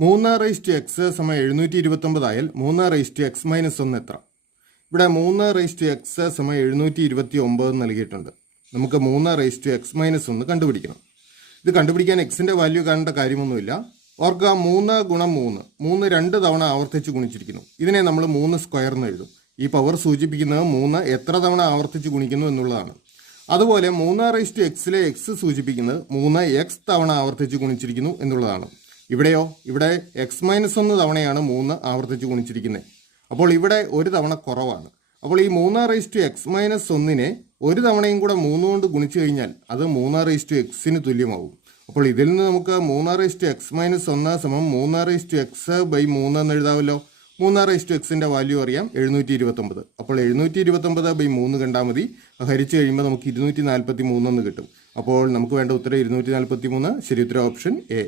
3 സമം 729 ആയാൽ 3 എത്ര? ഇവിടെ 3 സമം 729 നൽകിയിട്ടുണ്ട്. നമുക്ക് 3 കണ്ടുപിടിക്കണം. ഇത് കണ്ടുപിടിക്കാൻ എക്സിന്റെ വാല്യൂ കാണേണ്ട കാര്യമൊന്നുമില്ല. ഓർക്കുക, 3 ഗുണം 3 2 തവണ ആവർത്തിച്ച് ഗുണിച്ചിരിക്കുന്നു. ഇതിനെ നമ്മൾ 3 സ്ക്വയർ എന്ന് എഴുതും. ഈ പവർ സൂചിപ്പിക്കുന്നത് 3 എത്ര തവണ ആവർത്തിച്ച് ഗുണിക്കുന്നു എന്നുള്ളതാണ്. അതുപോലെ 3 എക്സ് സൂചിപ്പിക്കുന്നത് 3 തവണ ആവർത്തിച്ച് ഗുണിച്ചിരിക്കുന്നു എന്നുള്ളതാണ്. ഇവിടെയോ, ഇവിടെ x-1 തവണയാണ് 3 ആവർത്തിച്ച് ഗുണിച്ചിരിക്കുന്നത്. അപ്പോൾ ഇവിടെ ഒരു തവണ കുറവാണ്. അപ്പോൾ ഈ 3 ഒരു തവണയും കൂടെ 3 കൊണ്ട് ഗുണിച്ചു കഴിഞ്ഞാൽ അത് 3 തുല്യമാവും. അപ്പോൾ ഇതിൽ നിന്ന് നമുക്ക് 3 സമം 3 എന്ന് എഴുതാമല്ലോ. 3 വാല്യൂ അറിയാം, 729. അപ്പോൾ 729/3 കണ്ടാൽ മതി. ഹരിച്ചു കഴിയുമ്പോൾ നമുക്ക് 243 എന്ന് കിട്ടും. അപ്പോൾ നമുക്ക് വേണ്ട ഉത്തരം 243. ശരി ഉത്തരം ഓപ്ഷൻ എ.